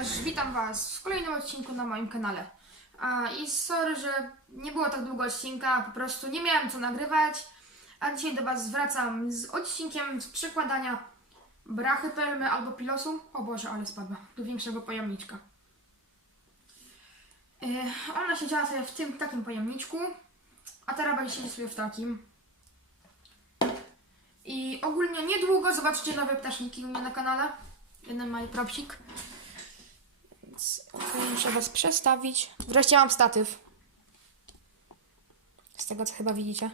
Witam Was w kolejnym odcinku na moim kanale. A, I sorry, że nie było tak długo odcinka, po prostu nie miałem co nagrywać. A dzisiaj do Was wracam z odcinkiem z przekładania brachy pelmy albo pilosu. O Boże, ale spadła. Do większego pojemniczka. Yy, ona siedziała sobie w tym takim pojemniczku, a teraz będzie siedzieć sobie w takim. I ogólnie niedługo zobaczycie nowe ptaszniki u mnie na kanale. Jeden mały propsik. Muszę Was przestawić. Wreszcie mam statyw. Z tego co chyba widzicie.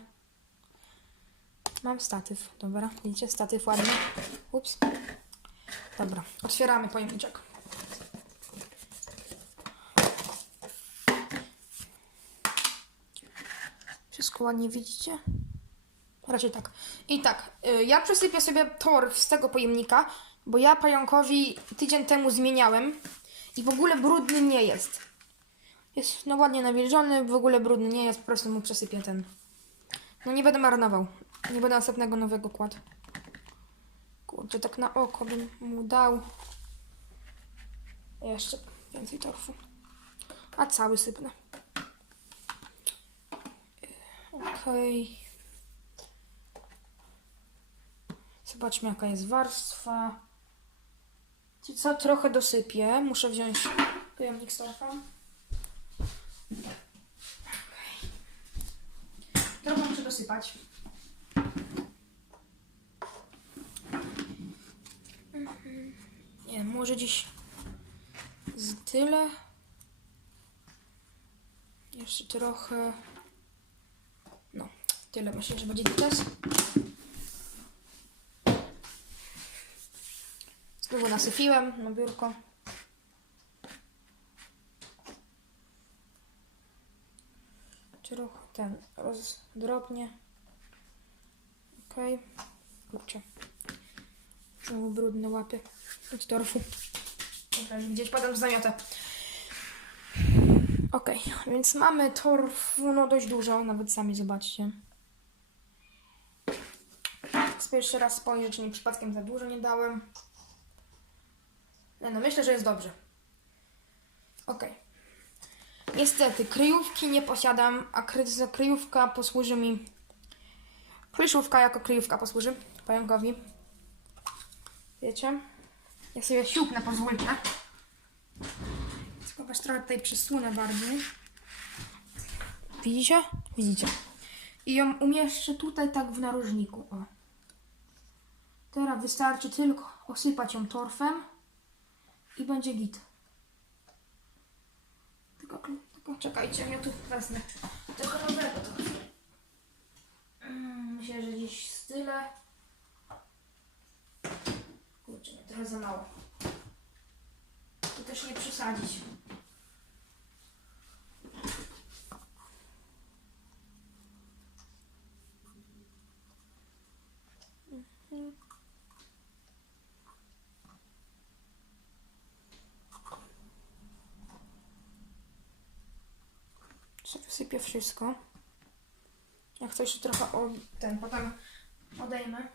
Mam statyw. Dobra, widzicie? Statyw ładny. Ups. Dobra, otwieramy pojemniczek. Wszystko ładnie widzicie? Raczej tak. I tak, y, ja przesypię sobie torf z tego pojemnika, bo ja pająkowi tydzień temu zmieniałem i w ogóle brudny nie jest. Jest no ładnie nawilżony, w ogóle brudny nie jest, po prostu mu przesypię ten. No nie będę marnował. Nie będę następnego nowego kładł. Kurczę, tak na oko bym mu dał. Jeszcze więcej torfu. A cały sypnę. Okej. Zobaczmy jaka jest warstwa. Co? Trochę dosypię. Muszę wziąć pojemnik z torfem. Okej. Trochę muszę dosypać. Mhm. Nie może gdzieś z tyle. Jeszcze trochę. No, tyle myślę, że będzie teraz. Znowu nasypiłem na biurko. Trochę ten rozdrobnie. Okej. Kurczę. Znowu brudne łapy od torfu. Dobra, gdzieś padam z namiota. Okej, więc mamy torfu no dość dużo, nawet sami zobaczcie. Chcę jeszcze raz spojrzeć, czy nie przypadkiem za dużo nie dałem. Nie no, myślę, że jest dobrze. Okej. Niestety, kryjówki nie posiadam, a kry kryjówka posłuży mi... Kryszówka jako kryjówka posłuży pająkowi. Wiecie? Ja sobie siupnę, pozwólcie. Was trochę tutaj przysunę bardziej. Widzicie? Widzicie. I ją umieszczę tutaj tak w narożniku. O. Teraz wystarczy tylko osypać ją torfem i będzie git. Tylko, tylko czekajcie, ja tu wezmę tego nowego. Mm, Myślę, że gdzieś z tyle. Kurczę, trochę za mało. Tu też nie przesadzić. Wysypię wszystko. Jak chcę jeszcze trochę o ten, potem odejmę.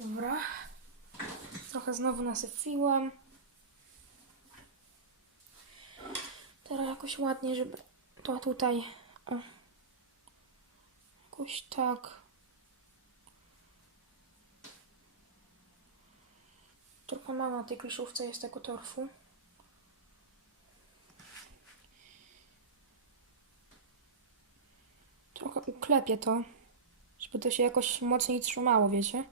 Dobra. Trochę znowu nasypiłam. Teraz jakoś ładnie, żeby to tutaj. O. Jakoś tak. Trochę mało na tej kliszówce jest tego torfu. Trochę uklepię to, żeby to się jakoś mocniej trzymało, wiecie?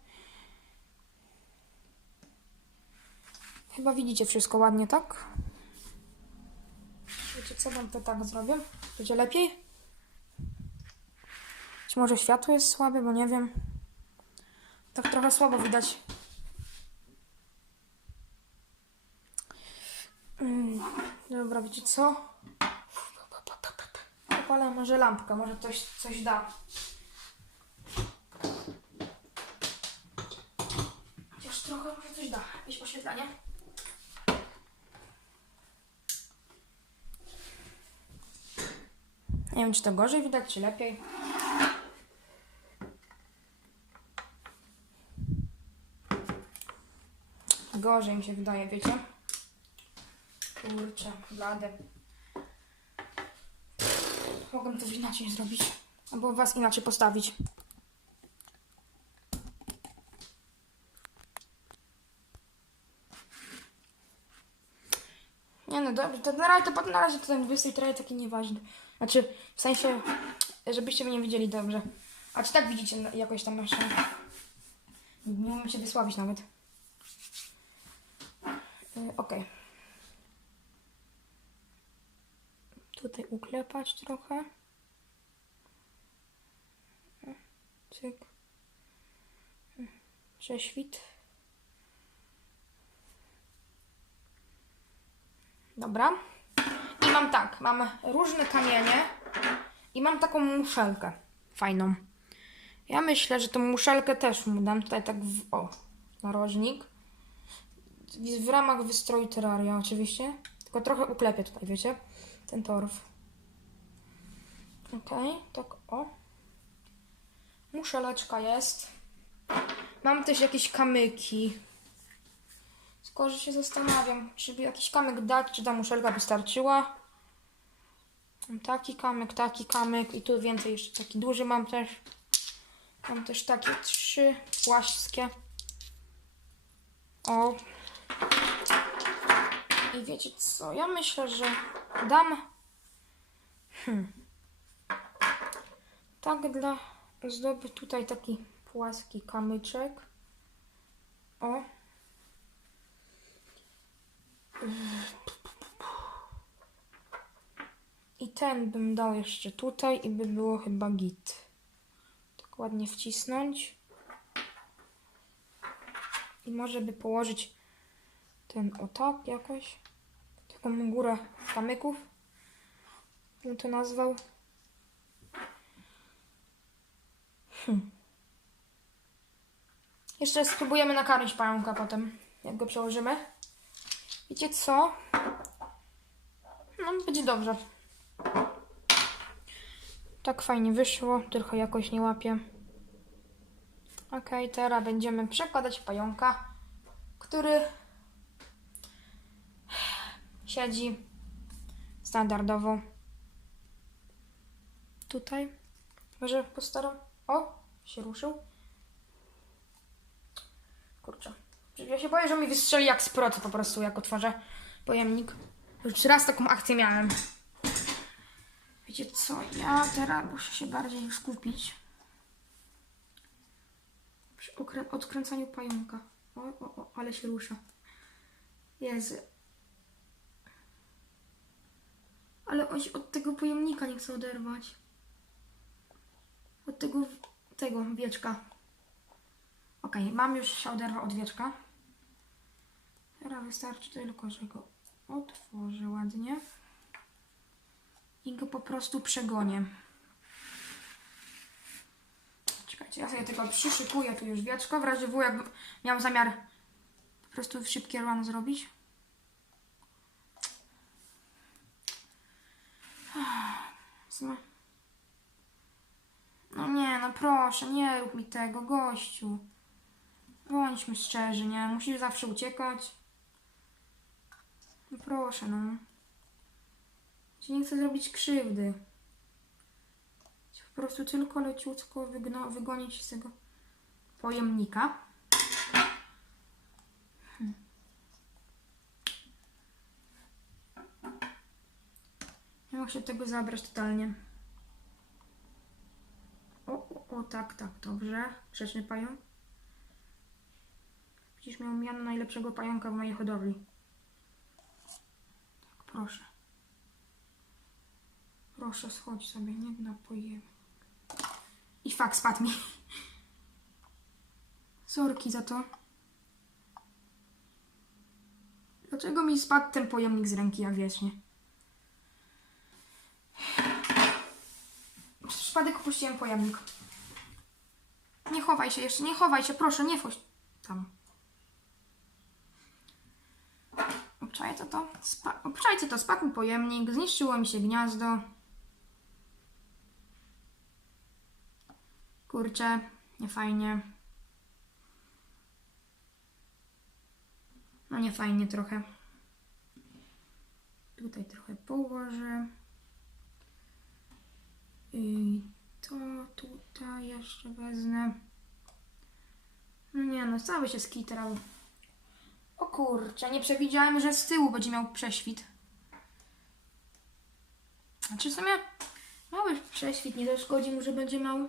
Chyba widzicie wszystko ładnie, tak? Wiecie co, wam to tak zrobię? Będzie lepiej? Czy może światło jest słabe, bo nie wiem. Tak trochę słabo widać. Mm, dobra, wiecie co? Opalę może lampkę, może coś, coś da. Chociaż trochę może coś da. Jakieś oświetlenie. Nie wiem, czy to gorzej widać, czy lepiej. gorzej mi się wydaje, wiecie? Kurczę, blade. Mogę to inaczej zrobić. Albo was inaczej postawić. Nie no dobrze, to na razie, to, na razie to ten wystrój trochę taki nieważny. Znaczy, w sensie, żebyście mnie widzieli dobrze. A czy tak widzicie jakoś tam nasze... Nie umiem się wysławić nawet. Yy, Okej. Tutaj uklepać trochę. Cyk. Prześwit. Dobra. I mam tak, mam różne kamienie i mam taką muszelkę fajną. Ja myślę, że tą muszelkę też mu dam tutaj tak w, o, narożnik. W, ramach wystroju terraria oczywiście. Tylko trochę uklepię tutaj, wiecie? Ten torf. Okej, tak o. Muszeleczka jest. Mam też jakieś kamyki. Że się zastanawiam, czy by jakiś kamyk dać, czy ta muszelka wystarczyła. Mam taki kamyk, taki kamyk i tu więcej jeszcze taki duży mam też. Mam też takie trzy płaskie. O. I wiecie co? Ja myślę, że dam. Hmm. Tak dla ozdoby tutaj taki płaski kamyczek. O. I ten bym dał jeszcze tutaj i by było chyba git. Tak ładnie wcisnąć. I może by położyć ten o tak jakoś. Taką górę kamyków. Bym to nazwał. Hmm. Jeszcze spróbujemy nakarmić pająka potem, jak go przełożymy. Wiecie co? No, będzie dobrze. Tak fajnie wyszło, tylko jakoś nie łapie. Ok, teraz będziemy przekładać pająka, który siedzi standardowo tutaj. Może postaram. O, się ruszył. Kurczę. Ja się boję, że mi wystrzeli jak z procy po prostu, jak otworzę pojemnik. Już raz taką akcję miałem. Wiecie co, ja teraz muszę się bardziej skupić przy odkręcaniu pająka. O, o, o, ale się rusza. Jezu. Ale on się od tego pojemnika nie chce oderwać. Od tego, tego wieczka. Okej, mam już się oderwał od wieczka. Teraz wystarczy tylko, że go otworzę ładnie i go po prostu przegonię. Czekajcie, ja sobie tylko przyszykuję tu już wieczko, w razie W jakby miał zamiar po prostu szybkie run zrobić. No nie, no proszę, nie rób mi tego, gościu. Bądźmy szczerzy, nie? Musisz zawsze uciekać. No proszę, no. Ci nie chcę zrobić krzywdy. Po prostu tylko leciutko wygonić z tego pojemnika. Mogę się tego zabrać totalnie. O, o, o, tak, tak, dobrze. Grzeczny pająk. Dziś miał miano najlepszego pająka w mojej hodowli. Tak, proszę. Proszę, schodź sobie, nie napojemy. I fakt spadł mi. Sorki za to. Dlaczego mi spadł ten pojemnik z ręki, jak wiecznie? Przez przypadek opuściłem pojemnik. Nie chowaj się jeszcze, nie chowaj się, proszę, nie wchodź tam. Obczajcie to? Spa- obczajcie to, mi pojemnik, zniszczyło mi się gniazdo. Kurczę, nie fajnie. No nie fajnie trochę. Tutaj trochę położę. I to tutaj jeszcze wezmę. No nie no, cały się skitrał. O kurczę, nie przewidziałem, że z tyłu będzie miał prześwit. Znaczy w sumie mały prześwit nie zaszkodzi mu, że będzie mały.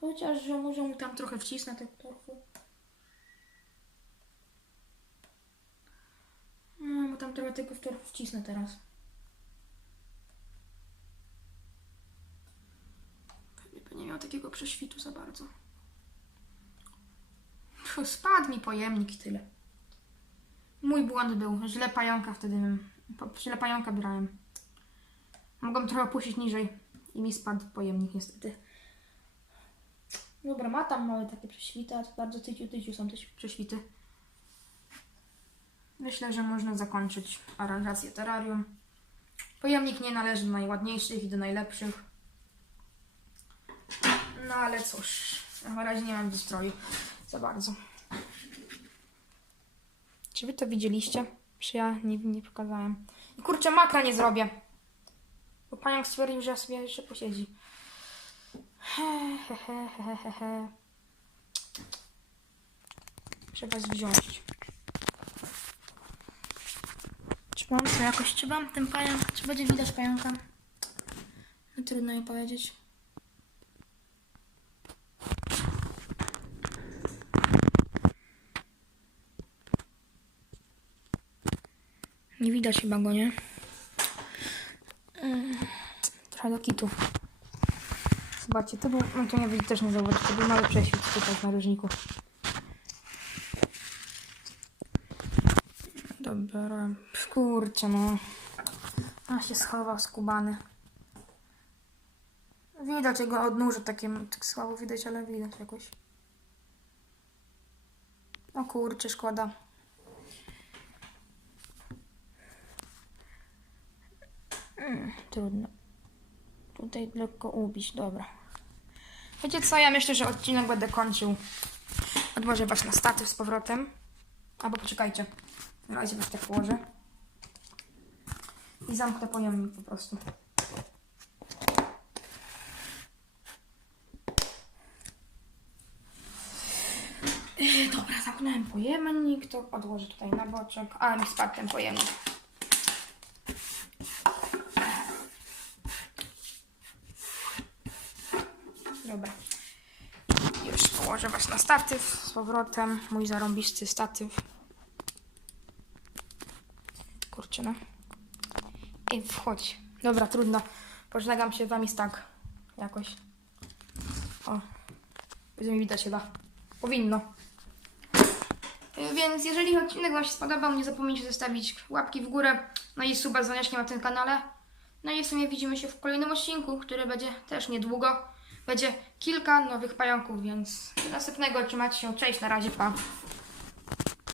Chociaż, że może mu tam trochę wcisnę tego torfu. No, bo tam trochę tego torfu wcisnę teraz. Pewnie by nie miał takiego prześwitu za bardzo. Spadł mi pojemnik tyle. Mój błąd był. Źle pająka wtedy. Źle pająka brałem. Mogłem trochę opuścić niżej. I mi spadł pojemnik niestety. Dobra, ma tam małe takie prześwity, a to bardzo tyciu tyciu są te prześwity. Myślę, że można zakończyć aranżację terrarium. Pojemnik nie należy do najładniejszych i do najlepszych. No ale cóż, na razie nie mam wystroju za bardzo. Czy wy to widzieliście? Czy ja nie, nie pokazałem? I kurczę, makra nie zrobię. Bo paniak stwierdził, że sobie jeszcze posiedzi. He, he, he, he, he, he. Trzeba wziąć. Czy mam to jakoś, czy mam ten pająk, czy będzie widać pająka? No trudno mi powiedzieć. Nie widać chyba go, nie? Mm, Trochę do kitu. Zobaczcie, to był, no to nie wy też nie zauważyć, to był mały prześwit tutaj w narożniku. Dobra, kurczę no. A się schował skubany. Widać jego odnóże takie, tak słabo widać, ale widać jakoś. O kurczę, szkoda. Mm, trudno. Tutaj lekko ubić, dobra. Wiecie co, ja myślę, że odcinek będę kończył. Odłożę was na statyw z powrotem. Albo poczekajcie. Na razie was tak położę. I zamknę pojemnik po prostu. Yy, Dobra, zamknąłem pojemnik, to odłożę tutaj na boczek. A, mi spadł ten pojemnik. Dobra. Już położę was na statyw z powrotem. Mój zarąbisty statyw. Kurczę, no. I wchodź. Dobra, trudno. Pożegnam się wami tak. Jakoś. O. Będzie mi widać chyba. Powinno. Y, Więc jeżeli odcinek Wam się spodobał, nie zapomnijcie zostawić łapki w górę, no i suba z dzwoneczkiem na tym kanale. No i w sumie widzimy się w kolejnym odcinku, który będzie też niedługo. Będzie kilka nowych pająków, więc do następnego trzymajcie się. Cześć, na razie, pa.